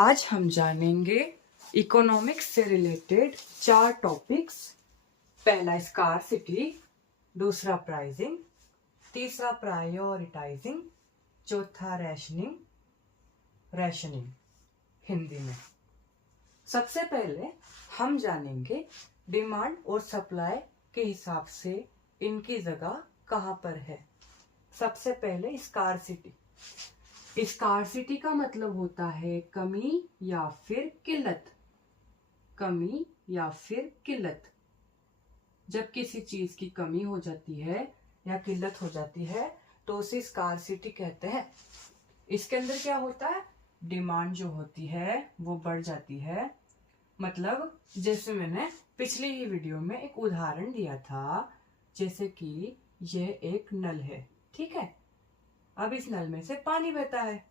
आज हम जानेंगे इकोनॉमिक्स से रिलेटेड 4 टॉपिक्स। पहला स्कार्सिटी, दूसरा प्राइसिंग, तीसरा प्रायोरिटाइजिंग, चौथा रैशनिंग हिंदी में। सबसे पहले हम जानेंगे डिमांड और सप्लाई के हिसाब से इनकी जगह कहाँ पर है। सबसे पहले स्कार्सिटी। स्कार्सिटी का मतलब होता है कमी या फिर किल्लत। कमी या फिर किल्लत। जब किसी चीज की कमी हो जाती है या किल्लत हो जाती है तो उसे स्कार्सिटी कहते हैं। इसके अंदर क्या होता है, डिमांड जो होती है वो बढ़ जाती है। मतलब जैसे मैंने पिछली ही वीडियो में एक उदाहरण दिया था, जैसे कि यह एक नल है, ठीक है। अब इस नल में से पानी बहता है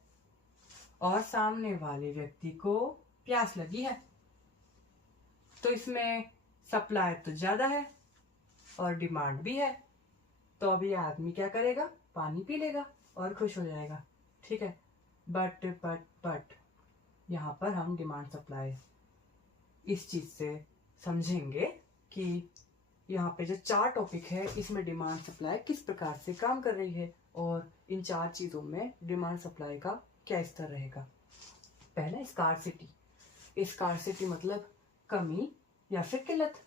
और सामने वाले व्यक्ति को प्यास लगी है, तो इसमें सप्लाई तो ज्यादा है और डिमांड भी है। तो अभी आदमी क्या करेगा, पानी पी लेगा और खुश हो जाएगा, ठीक है। बट यहाँ पर हम डिमांड सप्लाई इस चीज से समझेंगे कि यहाँ पे जो 4 टॉपिक है इसमें डिमांड सप्लाई किस प्रकार से काम कर रही है और इन 4 चीजों में डिमांड सप्लाई का क्या स्तर रहेगा। पहला स्कार्सिटी। स्कार्सिटी मतलब कमी या फिर किल्लत।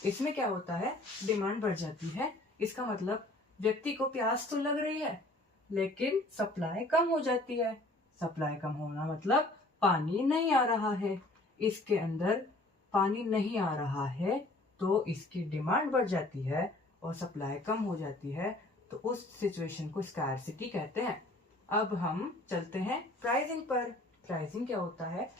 इसमें क्या होता है, डिमांड बढ़ जाती है, इसका मतलब व्यक्ति को प्यास तो लग रही है लेकिन सप्लाई कम हो जाती है। सप्लाई कम होना मतलब पानी नहीं आ रहा है, इसके अंदर पानी नहीं आ रहा है तो इसकी डिमांड बढ़ जाती है और सप्लाई कम हो जाती है, तो उस सिचुएशन को स्कार्सिटी कहते हैं। अब हम चलते हैं प्राइसिंग पर। प्राइसिंग क्या होता है,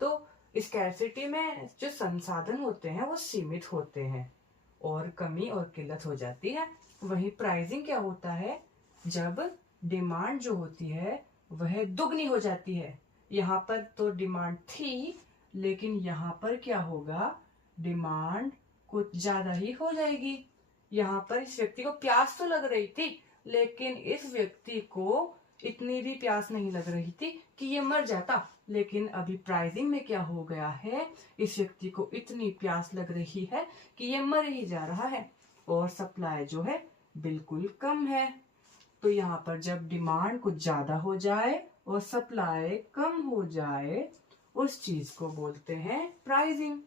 तो स्कार्सिटी में जो संसाधन होते हैं वो सीमित होते हैं और कमी और किल्लत हो जाती है। वही प्राइसिंग क्या होता है, जब डिमांड जो होती है वह दुगनी हो जाती है। यहाँ पर तो डिमांड थी लेकिन यहाँ पर क्या होगा, डिमांड कुछ ज्यादा ही हो जाएगी। यहाँ पर इस व्यक्ति को प्यास तो लग रही थी लेकिन इस व्यक्ति को इतनी भी प्यास नहीं लग रही थी कि ये मर जाता। लेकिन अभी प्राइसिंग में क्या हो गया है, इस व्यक्ति को इतनी प्यास लग रही है कि ये मर ही जा रहा है और सप्लाई जो है बिल्कुल कम है। तो यहाँ पर जब डिमांड कुछ ज्यादा हो जाए और सप्लाई कम हो जाए, उस चीज को बोलते हैं प्राइसिंग।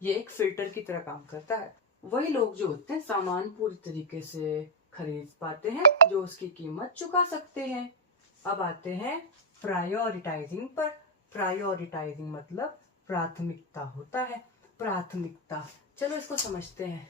ये एक फिल्टर की तरह काम करता है। वही लोग जो होते हैं सामान पूरी तरीके से खरीद पाते हैं जो उसकी कीमत चुका सकते हैं। अब आते हैं प्रायोरिटाइजिंग पर। प्रायोरिटाइजिंग मतलब प्राथमिकता होता है। प्राथमिकता, चलो इसको समझते हैं।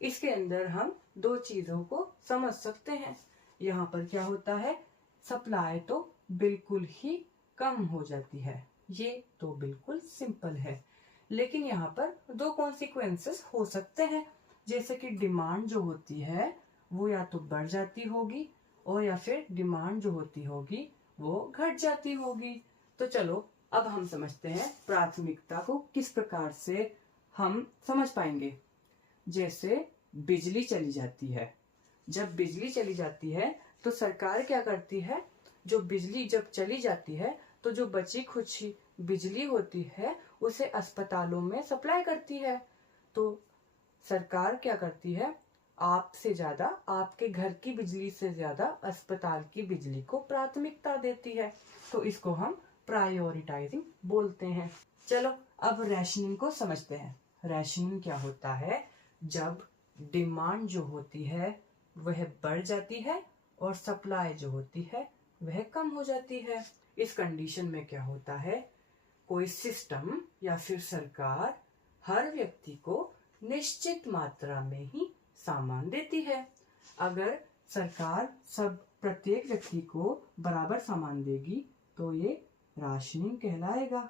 इसके अंदर हम 2 चीजों को समझ सकते हैं। यहाँ पर क्या होता है, सप्लाई तो बिल्कुल ही कम हो जाती है, ये तो बिल्कुल सिंपल है। लेकिन यहाँ पर 2 कॉन्सिक्वेंसेस हो सकते हैं, जैसे कि डिमांड जो होती है वो या तो बढ़ जाती होगी और या फिर डिमांड जो होती होगी वो घट जाती होगी। तो चलो अब हम समझते हैं प्राथमिकता को किस प्रकार से हम समझ पाएंगे। जैसे बिजली चली जाती है, जब बिजली चली जाती है तो सरकार क्या करती है, जो बिजली जब चली जाती है तो जो बची खुची बिजली होती है उसे अस्पतालों में सप्लाई करती है। तो सरकार क्या करती है, आपसे ज्यादा, आपके घर की बिजली से ज्यादा अस्पताल की बिजली को प्राथमिकता देती है। तो इसको हम प्रायोरिटाइजिंग बोलते हैं। चलो अब रैशनिंग को समझते हैं। रैशनिंग क्या होता है, जब डिमांड जो होती है वह बढ़ जाती है और सप्लाई जो होती है वह कम हो जाती है। इस कंडीशन में क्या होता है, कोई सिस्टम या फिर सरकार हर व्यक्ति को निश्चित मात्रा में ही सामान देती है। अगर सरकार प्रत्येक व्यक्ति को बराबर सामान देगी तो ये राशनिंग कहलाएगा।